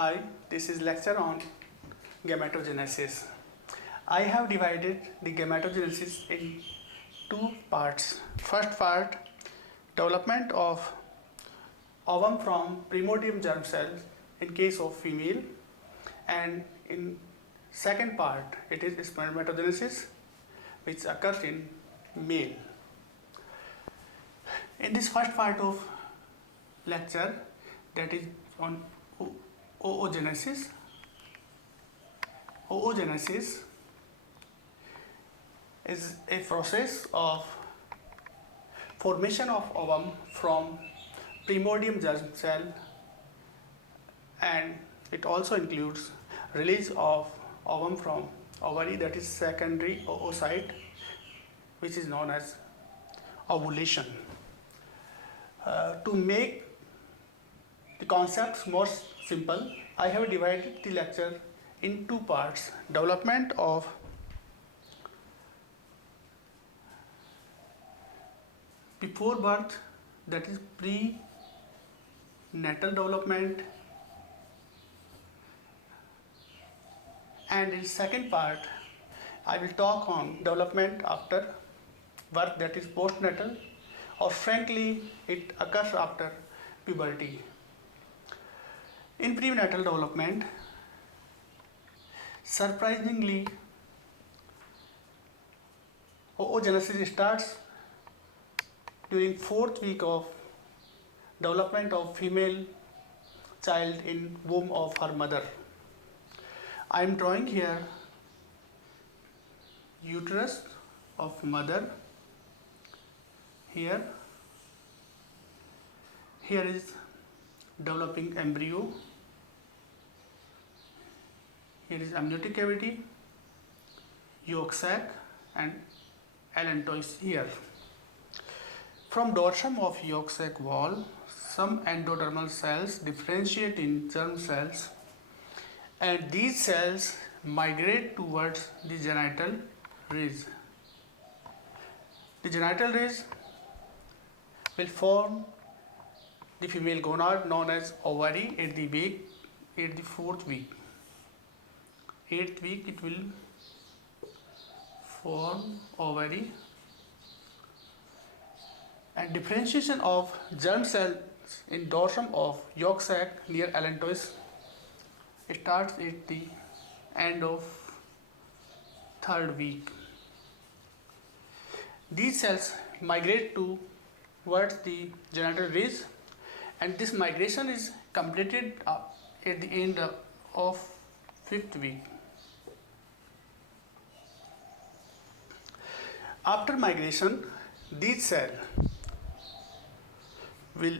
Hi, this is lecture on gametogenesis. I have divided the gametogenesis in two parts. First part, development of ovum from primordial germ cells in case of female, and in second part it is spermatogenesis which occurs in male. In this first part of lecture, that is on oogenesis. Oogenesis is a process of formation of ovum from primordial germ cell, and it also includes release of ovum from ovary, that is secondary oocyte, which is known as ovulation. To make the concepts more simple, I have divided the lecture in two parts: development of before birth, that is prenatal development, and in second part I will talk on development after birth, that is postnatal, or frankly it occurs after puberty. In prenatal development, surprisingly, oogenesis starts during 4th week of development of female child in womb of her mother. I am drawing here uterus of mother. Here is developing embryo. Here is amniotic cavity, yolk sac, and allantois here. From dorsum of yolk sac wall, some endodermal cells differentiate in germ cells, and these cells migrate towards the genital ridge. The genital ridge will form the female gonad known as ovary at the 4th week. 8th week it will form ovary, and differentiation of germ cells in dorsum of yolk sac near allantois starts at the end of 3rd week. These cells migrate towards the genital ridge, and this migration is completed at the end of 5th week. After migration, these cells will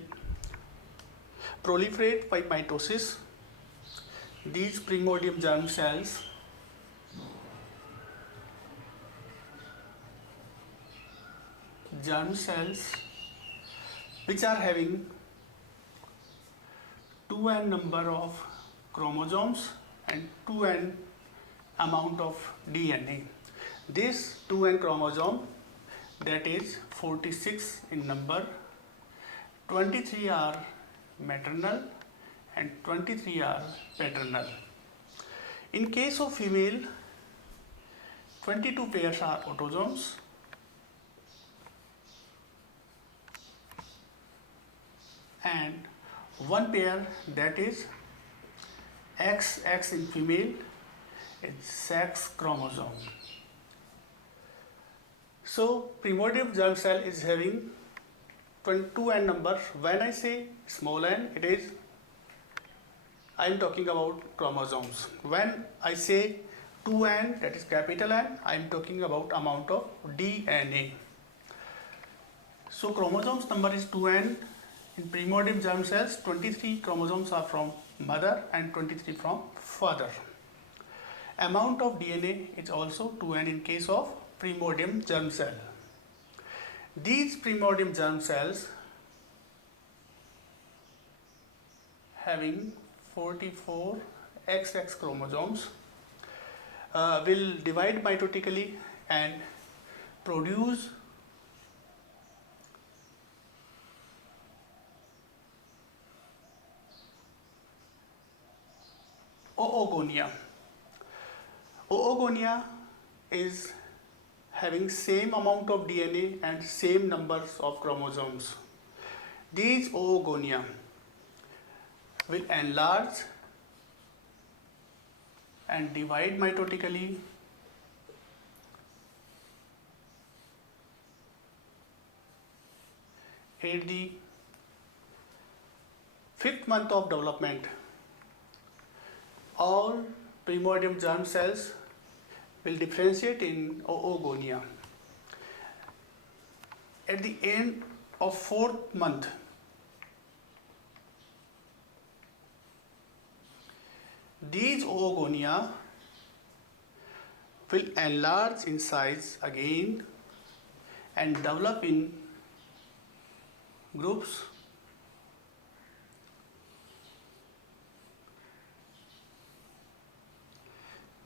proliferate by mitosis. These primordial germ cells which are having 2n number of chromosomes and 2n amount of DNA. This 2n chromosome, that is 46 in number, 23 are maternal and 23 are paternal. In case of female, 22 pairs are autosomes and one pair, that is XX in female, is sex chromosome. So primordial germ cell is having 2n number. When I say small n, I am talking about chromosomes. When I say 2n, that is capital N, I am talking about amount of DNA. So chromosomes number is 2n. In primordial germ cells, 23 chromosomes are from mother and 23 from father. Amount of DNA is also 2n in case of primordial germ cell. These primordial germ cells having 44 XX chromosomes will divide mitotically and produce oogonia. Oogonia is having same amount of DNA and same numbers of chromosomes. These oogonia will enlarge and divide mitotically at the 5th month of development. All primordial germ cells will differentiate in oogonia. At the end of 4th month, these oogonia will enlarge in size again and develop in groups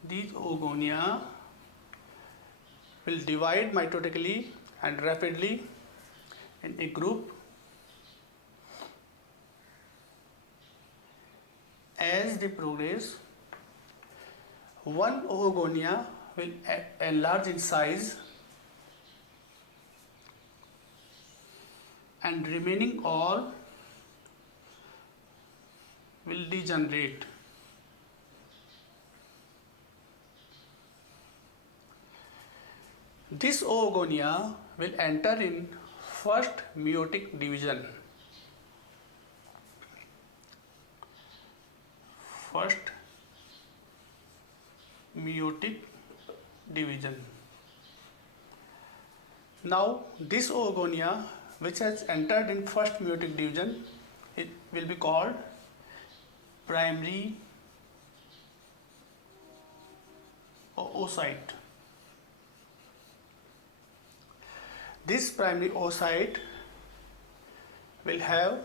these oogonia will divide mitotically and rapidly in a group. As they progress, one oogonia will enlarge in size and remaining all will degenerate. This oogonia will enter in first meiotic division. First meiotic division. Now this oogonia which has entered in first meiotic division, it will be called primary oocyte. This primary oocyte will have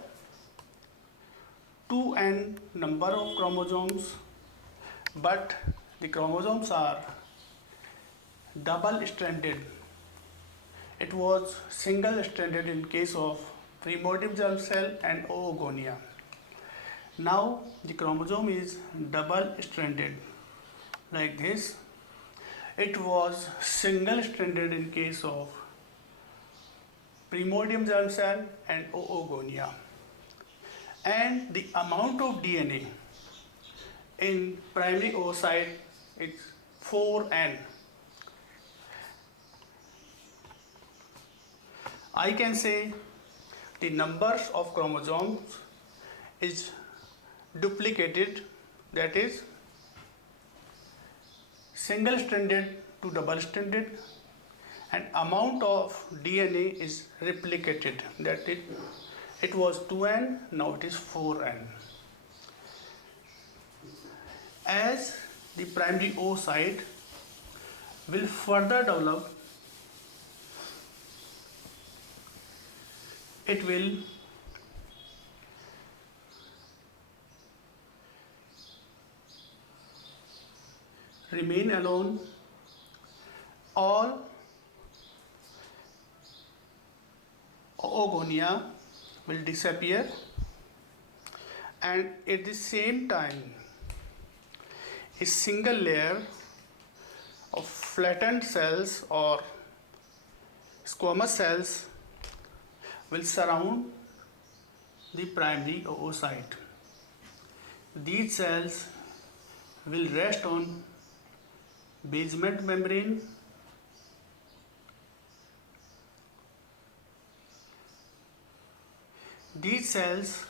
2n number of chromosomes, but the chromosomes are double stranded. It was single stranded in case of primordial germ cell and oogonia. Now the chromosome is double stranded like this. It was single stranded in case of primordial germ cell and oogonia. And the amount of DNA in primary oocyte is 4n. I can say the numbers of chromosomes is duplicated, that is single stranded to double stranded, and amount of DNA is replicated, that it was 2n, now it is 4n. As the primary oocyte will further develop, it will remain alone. All oogonia will disappear, and at the same time a single layer of flattened cells or squamous cells will surround the primary oocyte. These cells will rest on basement membrane These cells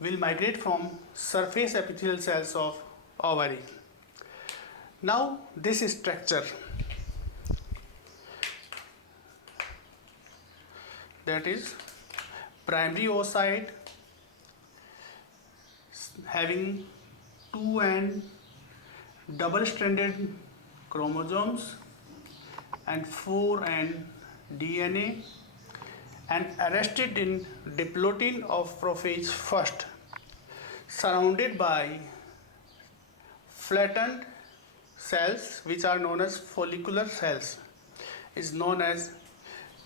will migrate from surface epithelial cells of ovary. Now this structure, that is primary oocyte having 2 and double-stranded chromosomes and 4 and DNA, and arrested in diplotin of prophase first, surrounded by flattened cells which are known as follicular cells, is known as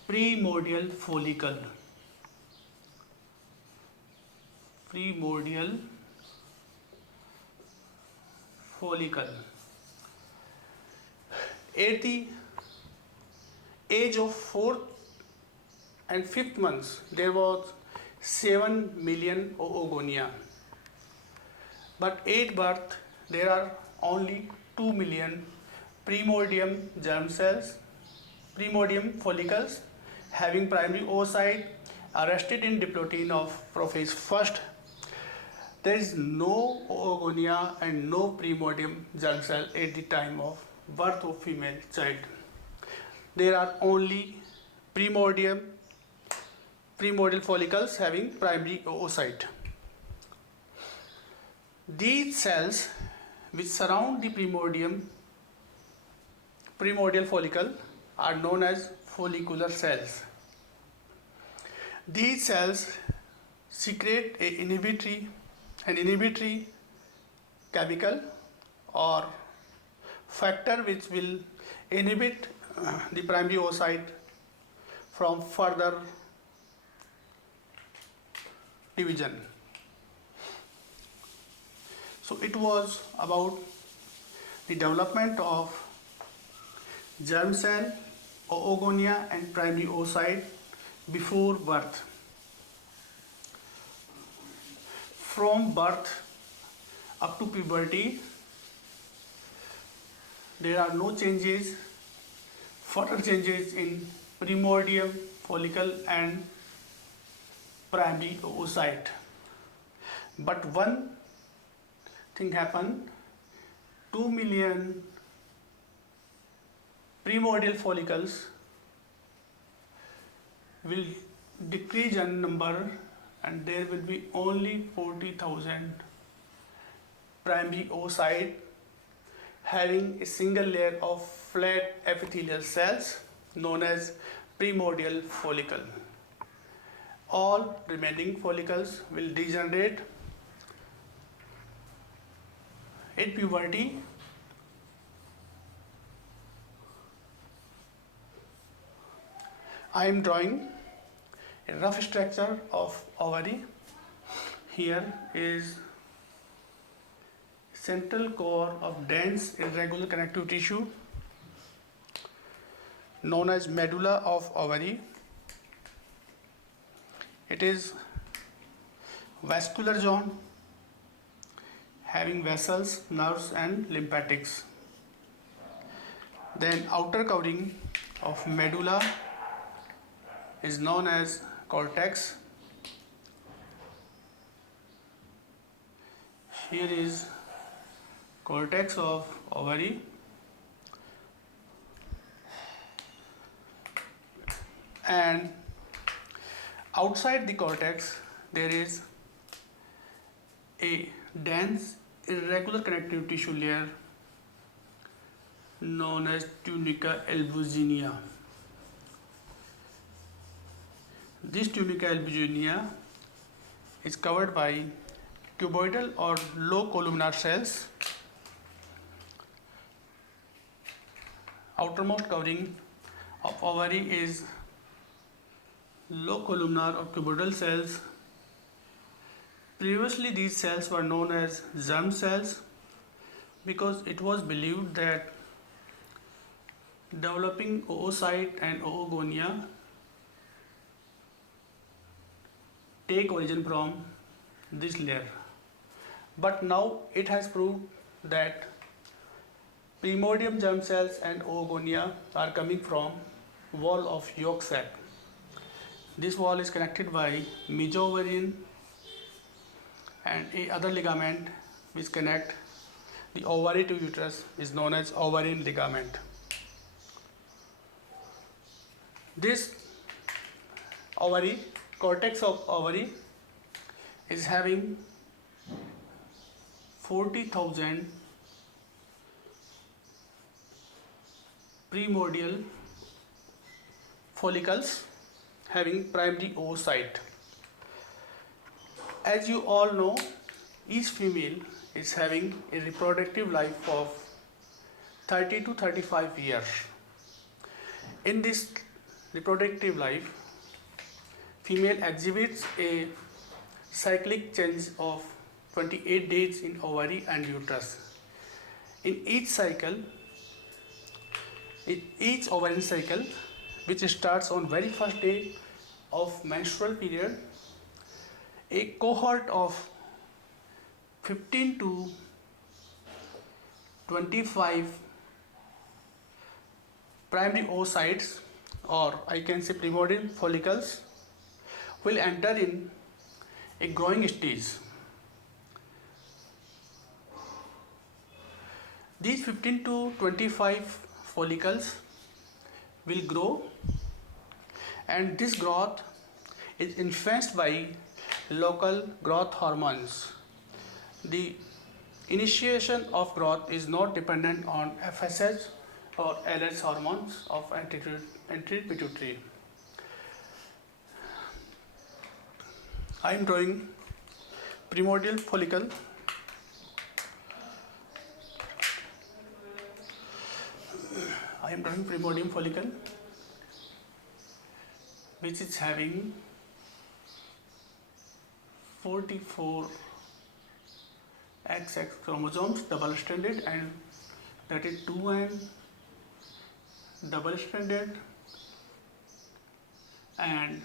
primordial follicle. Primordial follicle. At the age of 4th and 5th months, there was 7 million oogonia. But at birth, there are only 2 million primordial germ cells, primordial follicles having primary oocyte arrested in diplotin of prophase first. There is no oogonia and no primordial germ cell at the time of birth of female child. There are only primordial follicles having primary oocyte. These cells which surround the primordial follicle are known as follicular cells. These cells secrete an inhibitory chemical or factor which will inhibit the primary oocyte from further division. So it was about the development of germ cell, oogonia and primary oocyte before birth. From birth up to puberty, there are no changes, further changes in primordial follicle and primary oocyte. But one thing happened, 2 million primordial follicles will decrease in number and there will be only 40,000 primary oocyte having a single layer of flat epithelial cells known as primordial follicle. All remaining follicles will degenerate at puberty. I am drawing a rough structure of ovary. Here is central core of dense irregular connective tissue known as medulla of ovary. It is vascular zone having vessels, nerves and lymphatics. Then outer covering of medulla is known as cortex. Here is cortex of ovary. And outside the cortex there is a dense irregular connective tissue layer known as tunica albuginea. This tunica albuginea is covered by cuboidal or low columnar cells. Outermost covering of ovary is low columnar or cuboidal cells. Previously these cells were known as germ cells because it was believed that developing oocyte and oogonia take origin from this layer. But now it has proved that primordial germ cells and oogonia are coming from wall of yolk sac. This wall is connected by meso-ovarian and a other ligament which connect the ovary to uterus is known as ovarian ligament. This ovary, cortex of ovary, is having 40,000 primordial follicles having primary oocyte. As you all know, each female is having a reproductive life of 30 to 35 years. In this reproductive life, female exhibits a cyclic change of 28 days in ovary and uterus. In each cycle, in each ovarian cycle, which starts on very first day of menstrual period, a cohort of 15 to 25 primary oocytes, or I can say primordial follicles, will enter in a growing stage. These 15 to 25 follicles will grow, and this growth is influenced by local growth hormones. The initiation of growth is not dependent on FSH or LH hormones of anterior pituitary. I am drawing primordial follicle. Which is having 44 XX chromosomes double stranded, and that is 2N double stranded and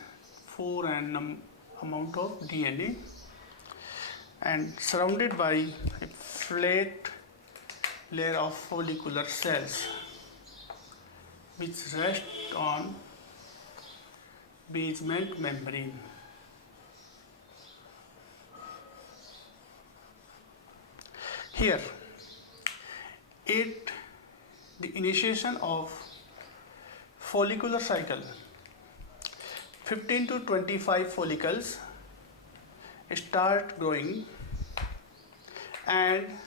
4N amount of DNA, and surrounded by a flat layer of follicular cells which rest on basement membrane. Here, at the initiation of follicular cycle, 15 to 25 follicles start growing, and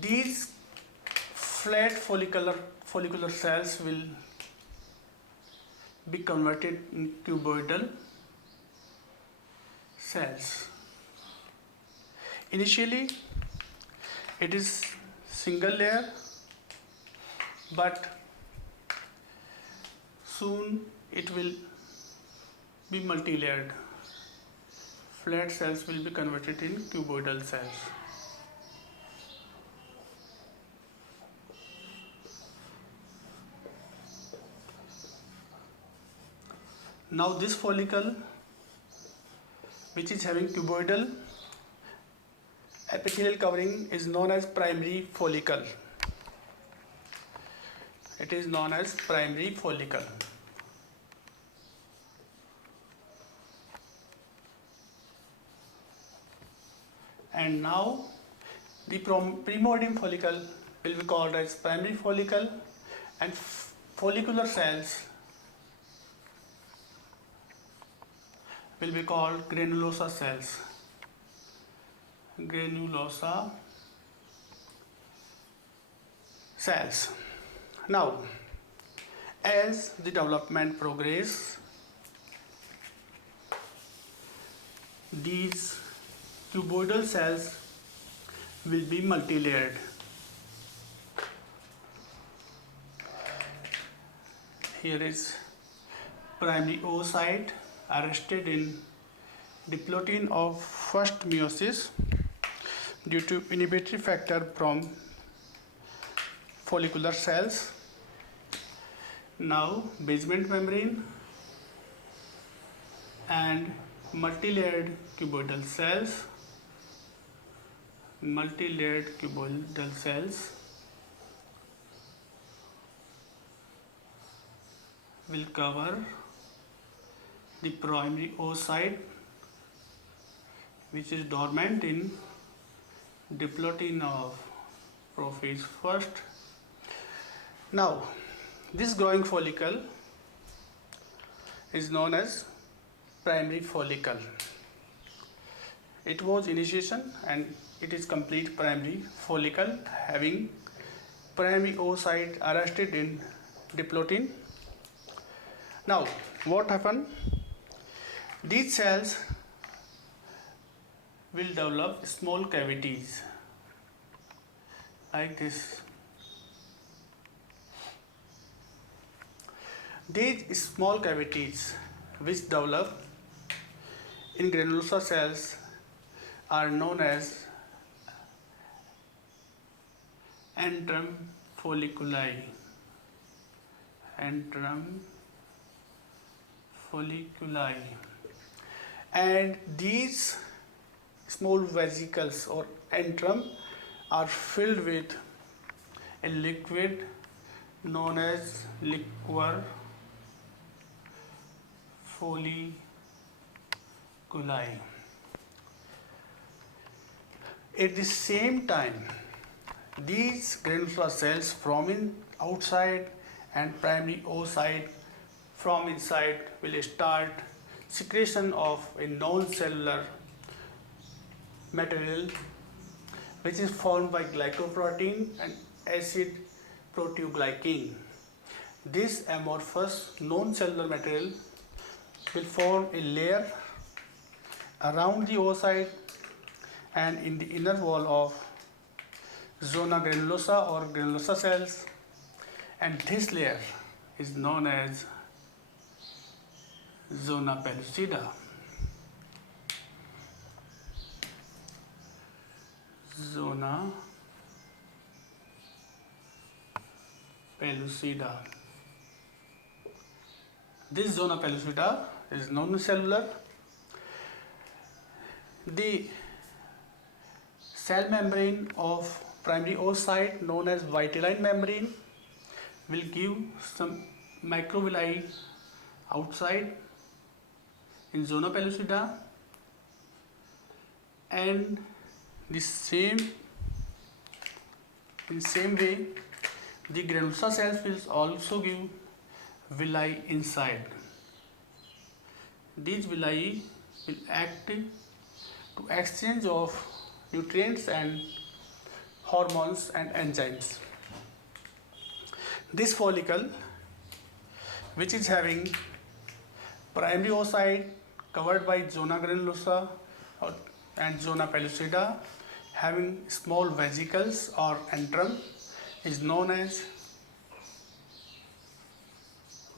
these flat follicular cells will be converted in cuboidal cells. Initially, it is single layer, but soon it will be multi-layered. Flat cells will be converted in cuboidal cells. Now this follicle, which is having cuboidal epithelial covering, is known as primary follicle. It is known as primary follicle. And now the primordial follicle will be called as primary follicle, and follicular cells will be called granulosa cells. Granulosa cells. Now, as the development progresses, these cuboidal cells will be multi-layered. Here is primary oocyte arrested in diplotin of first meiosis due to inhibitory factor from follicular cells. Now basement membrane and multi-layered cuboidal cells. Multi-layered cuboidal cells will cover the primary oocyte, which is dormant in diplotin of prophase first. Now, this growing follicle is known as primary follicle. It was initiation and it is complete primary follicle having primary oocyte arrested in diplotin. Now, what happened? These cells will develop small cavities like this. These small cavities which develop in granulosa cells are known as antrum folliculi, antrum folliculi, and these small vesicles or antrum are filled with a liquid known as liquor folliculi. At the same time, these granular cells from outside and primary oocyte from inside will start secretion of a non-cellular material which is formed by glycoprotein and acid proteoglycan. This amorphous non-cellular material will form a layer around the oocyte and in the inner wall of zona granulosa or granulosa cells, and this layer is known as zona pellucida. Zona pellucida. This zona pellucida is non-cellular. The cell membrane of primary oocyte known as vitelline membrane will give some microvilli outside in zona pellucida, and in same way the granulosa cells will also give villi inside. These villi will act to exchange of nutrients and hormones and enzymes. This follicle, which is having primary oocyte covered by zona granulosa and zona pellucida, having small vesicles or antrum, is known as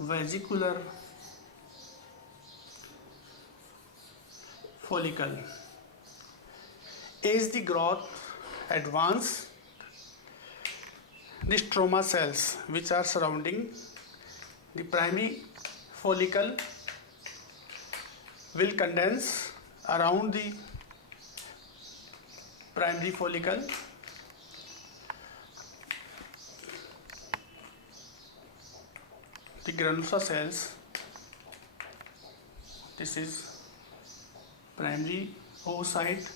vesicular follicle. As the growth advances, the stroma cells which are surrounding the primary follicle will condense around the primary follicle. The granulosa cells, this is primary oocyte,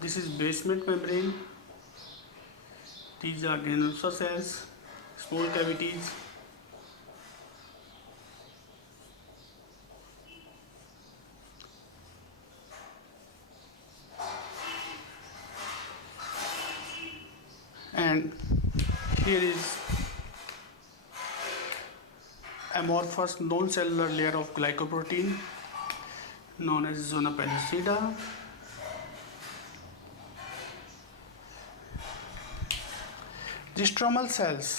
this is basement membrane, these are granulosa cells, small cavities, and here is amorphous non-cellular layer of glycoprotein known as zona pellucida. The stromal cells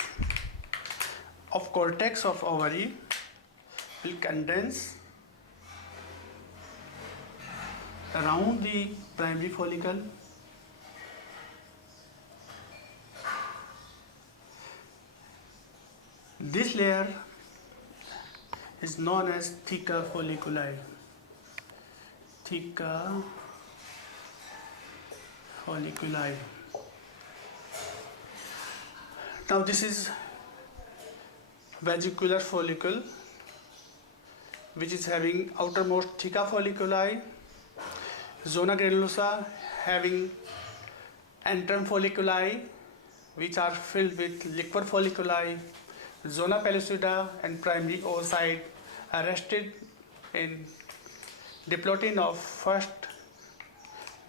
of cortex of ovary will condense around the primary follicle. This layer is known as theca folliculi. Theca folliculi. Now this is vesicular follicle which is having outermost theca folliculi, zona granulosa having antrum folliculi which are filled with liquor folliculi, zona pellucida and primary oocyte arrested in diplotin of first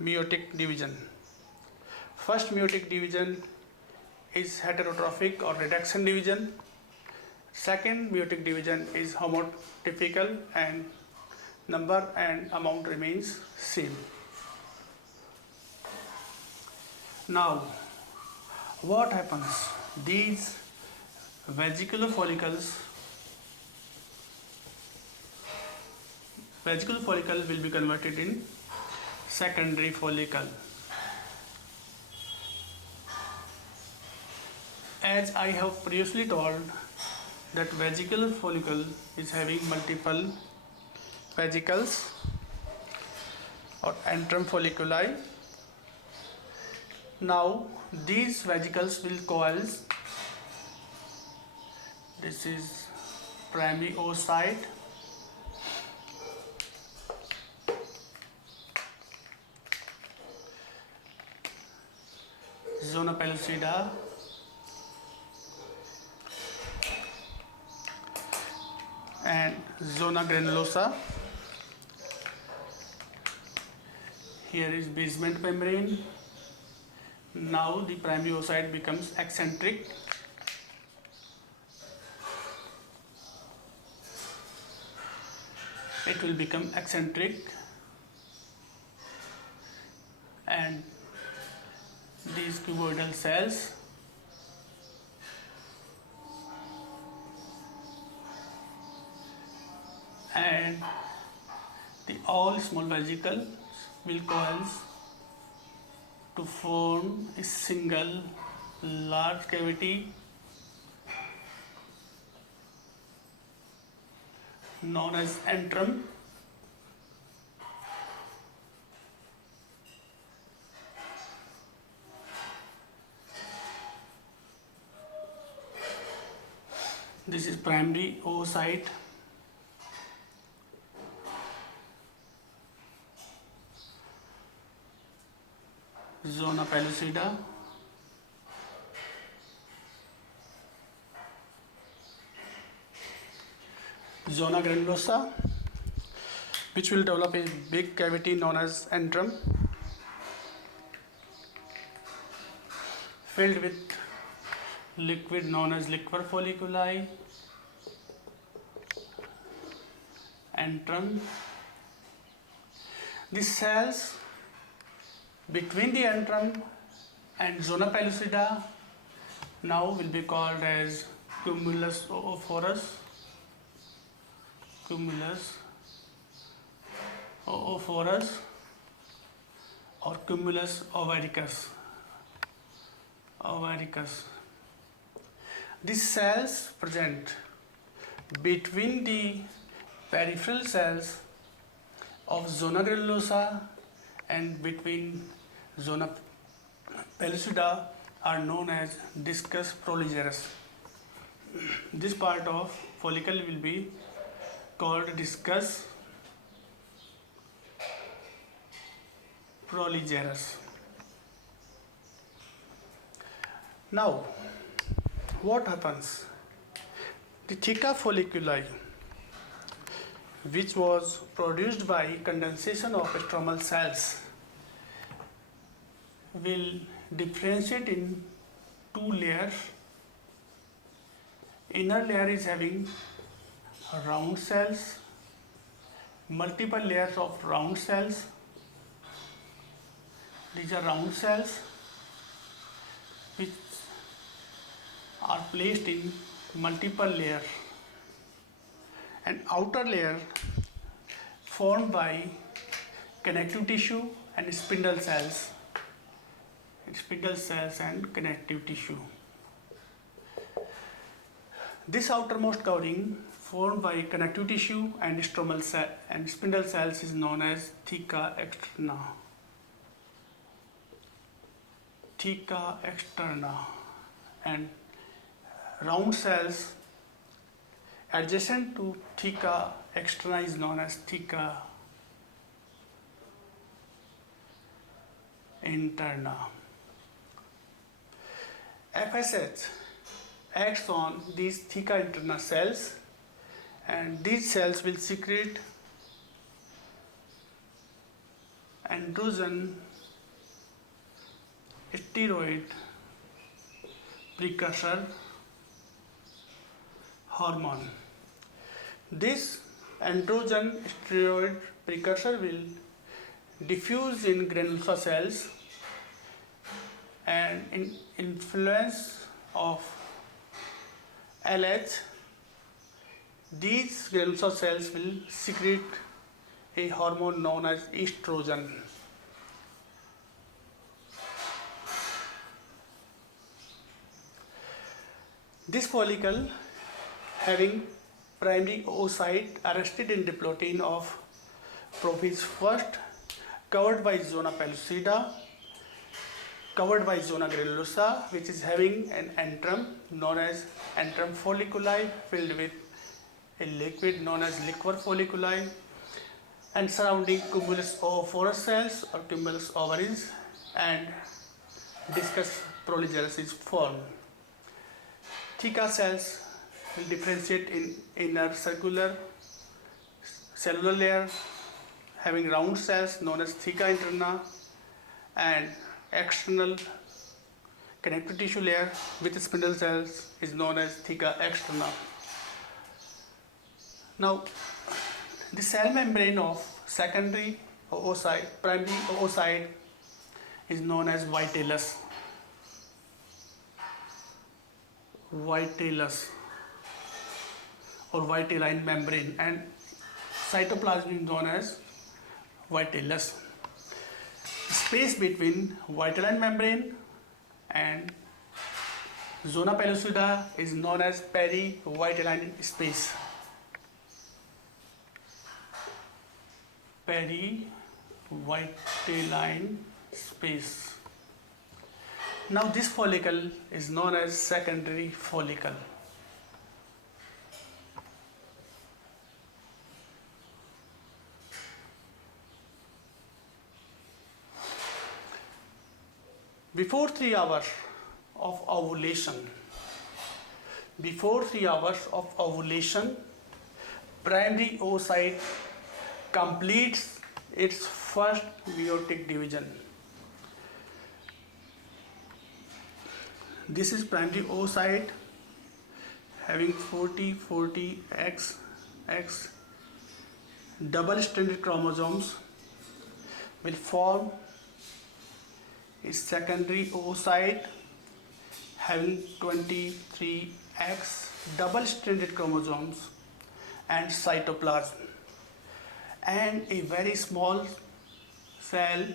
meiotic division. First meiotic division is heterotrophic or reduction division. Second meiotic division is homotypical and number and amount remains same. Now what happens? These vesicular follicles will be converted in secondary follicle. As I have previously told that vesicular follicle is having multiple vesicles or antrum folliculi. Now these vesicles will coalesce. This is primary oocyte, zona pellucida, and zona granulosa. Here is basement membrane. Now the primary oocyte becomes eccentric. It will become eccentric, and these cuboidal cells and the all small vesicles will coalesce to form a single large cavity known as antrum. This is primary oocyte. Zona pellucida, zona granulosa, which will develop a big cavity known as antrum, filled with liquid known as liquor folliculi. Antrum. The cells between the antrum and zona pellucida now will be called as cumulus oophorus, or cumulus ovaricus. These cells present between the peripheral cells of zona granulosa and between zona pellucida are known as discus proligerus. This part of follicle will be called discus proligerus. Now, what happens? The Theca folliculi, which was produced by condensation of stromal cells, will differentiate in two layers. Inner layer is having round cells, multiple layers of round cells. These are round cells which are placed in multiple layers, and outer layer formed by connective tissue and spindle cells and connective tissue. This outermost covering formed by connective tissue and stromal cell and spindle cells is known as theca externa, and round cells adjacent to theca externa is known as theca interna. FSH acts on these theca interna cells, and these cells will secrete androgen steroid precursor hormone. This androgen steroid precursor will diffuse in granulosa cells and in influence of LH, these granular cells will secrete a hormone known as estrogen. This follicle having primary oocyte arrested in the protein of prophase first, covered by zona pellucida, covered by zona granulosa, which is having an antrum known as antrum folliculi filled with a liquid known as liquor folliculi, and surrounding cumulus oophorus cells or cumulus ovaries, and discus proligenesis form. Theca cells will differentiate in inner cellular layer having round cells known as theca interna, and external connective tissue layer with spindle cells is known as theca externa. Now, the cell membrane of secondary oocyte, primary oocyte is known as vitellus. Vitellus or vitelline membrane, and cytoplasm is known as vitellus. Space between vitelline membrane and zona pellucida is known as perivitelline space. Perivitelline space. Now this follicle is known as secondary follicle. Before 3 hours of ovulation, primary oocyte completes its first meiotic division. This is primary oocyte having 40 X double-stranded chromosomes will form a secondary oocyte having 23X double-stranded chromosomes and cytoplasm, and a very small cell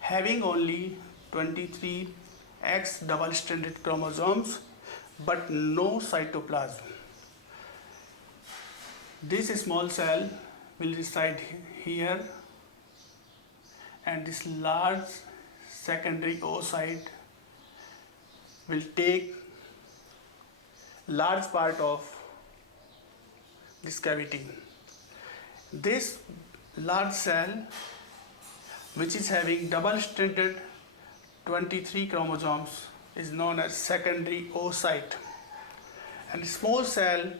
having only 23X double-stranded chromosomes but no cytoplasm. This small cell will reside here, and this large secondary oocyte will take large part of this cavity. This large cell, which is having double-stranded 23 chromosomes, is known as secondary oocyte, and small cell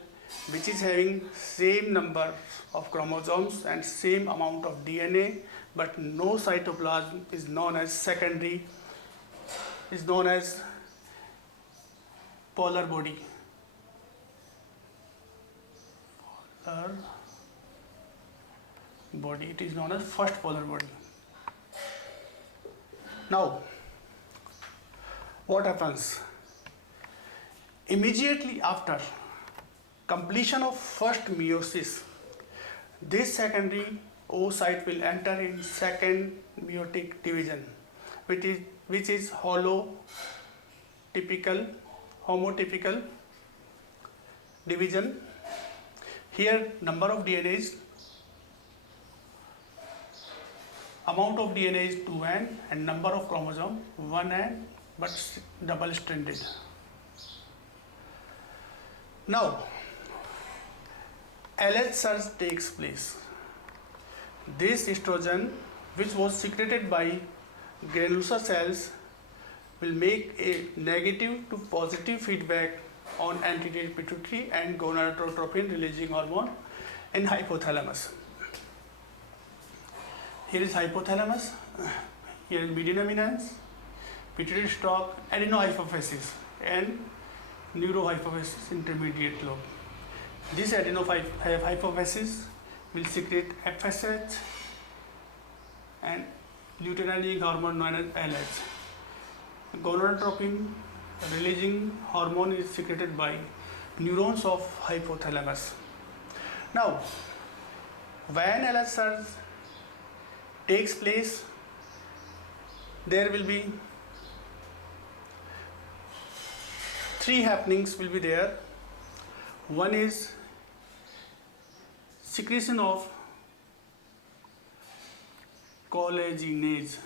which is having same number of chromosomes and same amount of DNA but no cytoplasm is known as polar body. It is known as first polar body. Now, what happens? Immediately after completion of first meiosis, this secondary oocyte will enter in second meiotic division, which is homotypical division. Here number of DNAs, amount of DNA is 2n and number of chromosome 1n but double stranded. Now LH surge takes place. This estrogen, which was secreted by granular cells, will make a negative to positive feedback on anterior pituitary and gonadotropin releasing hormone in hypothalamus. Here is hypothalamus, here is median eminence, pituitary stalk, adenohypophysis and neurohypophysis intermediate lobe. This adenohypophysis will secrete FSH and luteinizing hormone known as LH. Gonadotropin releasing hormone is secreted by neurons of hypothalamus. Now, when LH surge takes place, there will be three happenings will be there. One is secretion of collagenase.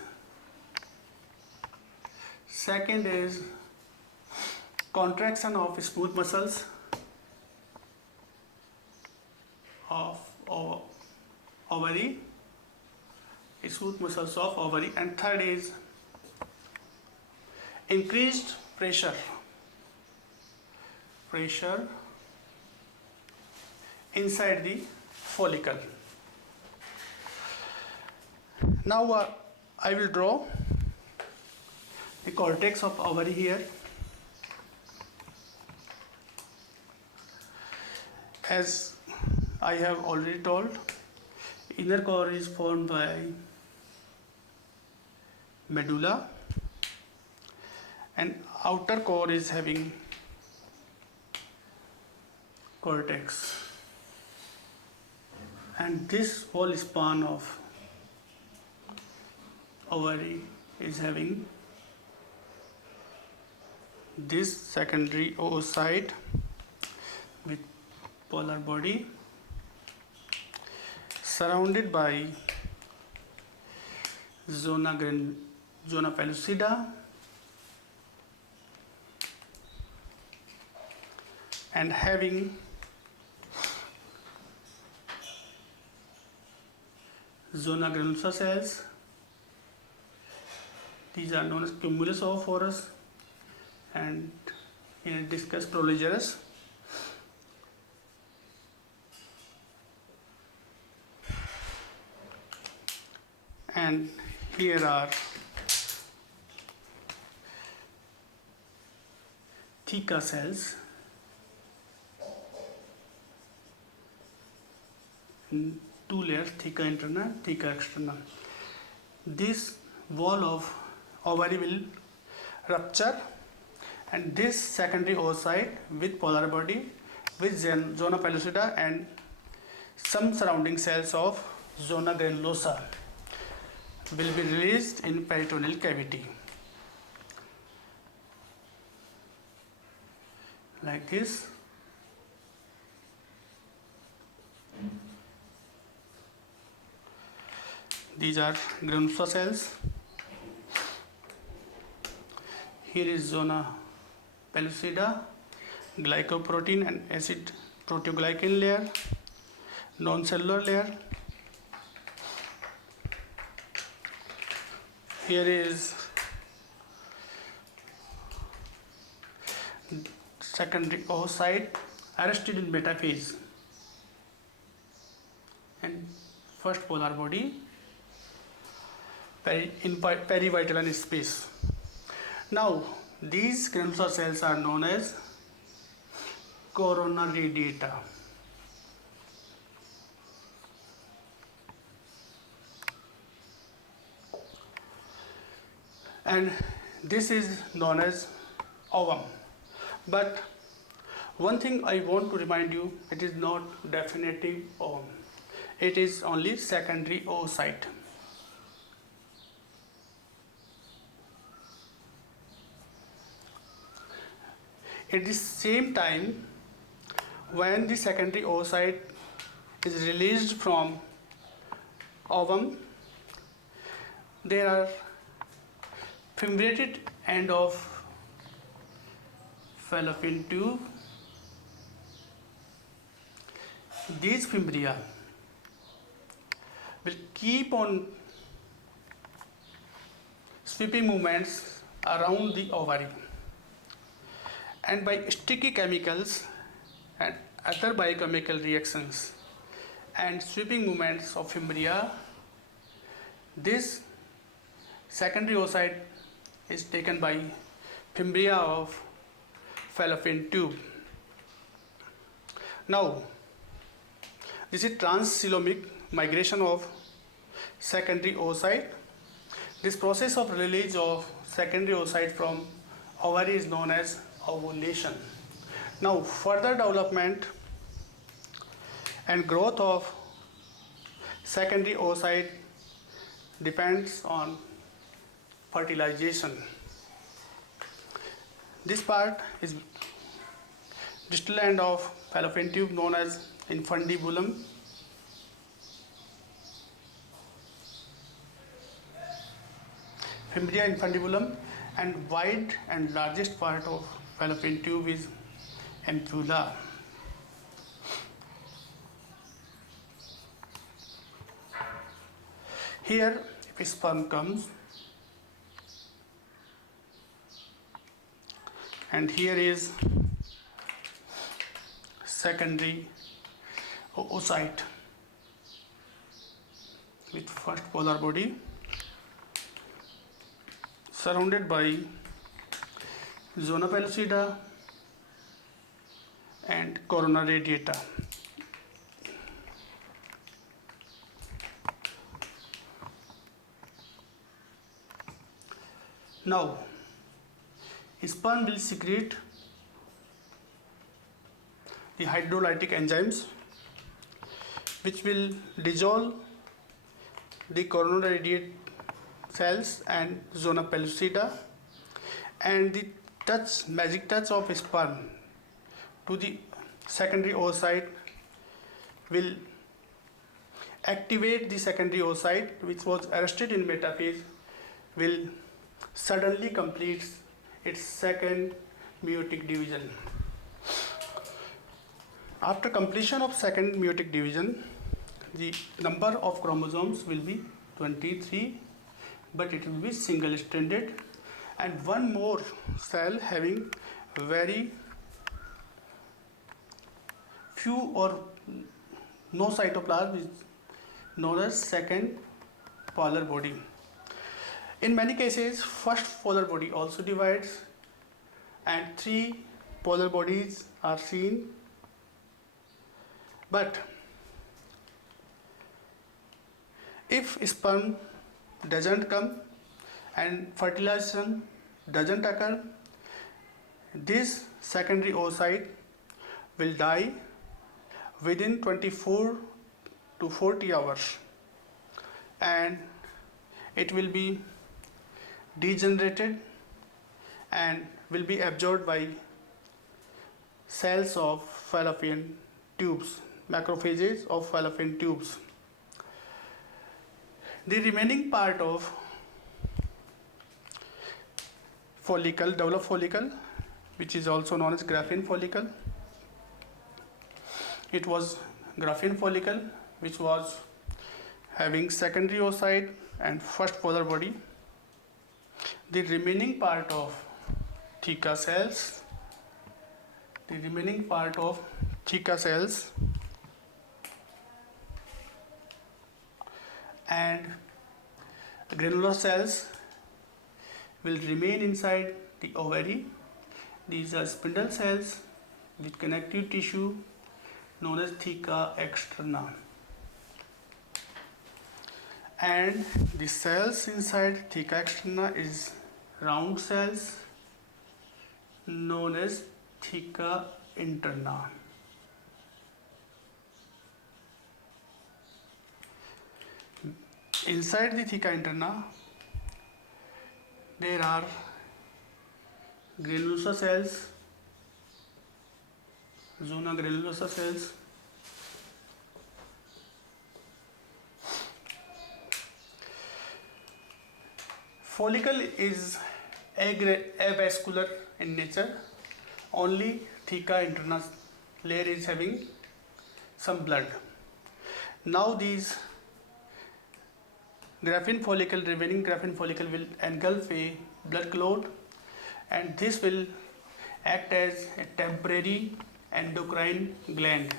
Second is contraction of smooth muscles of ovary, smooth muscles of ovary, and third is increased pressure inside the follicle. Now I will draw the cortex of ovary here. As I have already told, inner core is formed by medulla and outer core is having cortex, and this whole span of ovary is having this secondary oocyte with polar body surrounded by zona pellucida and having zona granulosa cells. These are known as cumulus ovophorus and in discus proligerus. And here are Theca cells in two layers, Theca internal, Theca external. This wall of ovary will rupture and this secondary oocyte with polar body with zona pellucida and some surrounding cells of zona granulosa will be released in peritoneal cavity like this. These are granulosa cells. Here is zona pellucida, glycoprotein and acid proteoglycan layer, non-cellular layer. Here is secondary oocyte arrested in metaphase and first polar body in perivitellar space. Now these granulosa cells are known as corona radiata. And this is known as ovum. But one thing I want to remind you, it is not definitive ovum. It is only secondary oocyte. At the same time, when the secondary oocyte is released from ovum, there are fimbriated end of fallopian tube. These fimbria will keep on sweeping movements around the ovary, and by sticky chemicals and other biochemical reactions and sweeping movements of fimbria, this secondary oocyte is taken by fimbria of fallopian tube. Now, this is transcoelomic migration of secondary oocyte. This process of release of secondary oocyte from ovary is known as ovulation. Now further development and growth of secondary oocyte depends on fertilization. This part is distal end of fallopian tube known as infundibulum. Fimbria infundibulum, and wide and largest part of fallopian tube is ampulla. Here, if sperm comes, and here is secondary oocyte with first polar body surrounded by zona pellucida and corona radiata. Now, sperm will secrete the hydrolytic enzymes which will dissolve the corona radiate cells and zona pellucida, and the magic touch of sperm to the secondary oocyte will activate the secondary oocyte which was arrested in metaphase, will suddenly complete its second meiotic division. After completion of second meiotic division, the number of chromosomes will be 23, but it will be single stranded, and one more cell having very few or no cytoplasm is known as second polar body. In many cases, first polar body also divides and 3 polar bodies are seen, but if sperm doesn't come and fertilization doesn't occur, this secondary oocyte will die within 24 to 40 hours, and it will be degenerated and will be absorbed by cells of fallopian tubes, macrophages of fallopian tubes. The remaining part of follicle, developed follicle, which is also known as graphene follicle. It was graphene follicle which was having secondary oocyte and first polar body. The remaining part of Theca cells, and granular cells will remain inside the ovary. These are spindle cells with connective tissue known as Theca externa, and the cells inside Theca externa is round cells known as Theca interna. Inside the Theca interna there are granulosa cells, zona granulosa cells, follicle is avascular in nature. Only Theca interna layer is having some blood. Now these remaining graphene follicle will engulf a blood clot, and this will act as a temporary endocrine gland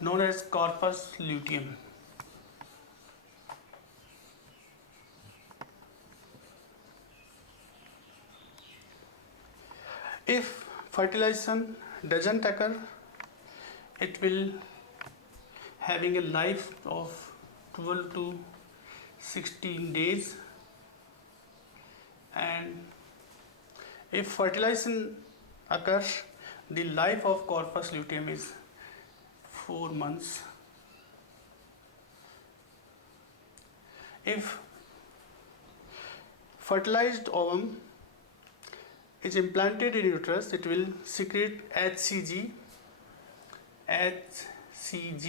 known as corpus luteum. If fertilization doesn't occur, it will having a life of 12 to 16 days, and if fertilization occurs The life of corpus luteum is 4 months. If fertilized ovum is implanted in uterus, it will secrete HCG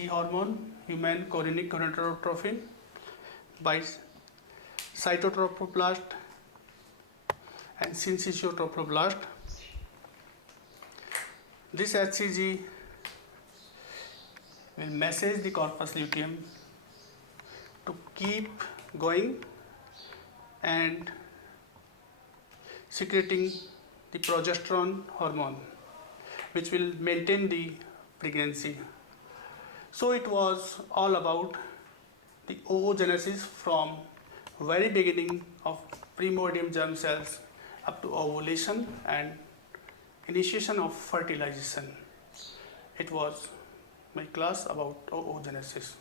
hormone, human chorionic gonadotropin, by cytotrophoblast and syncytiotrophoblaст. This HCG will message the corpus luteum to keep going and secreting the progesterone hormone, which will maintain the pregnancy. So it was all about the oogenesis from very beginning of primordial germ cells up to ovulation and initiation of fertilization. It was my class about oogenesis.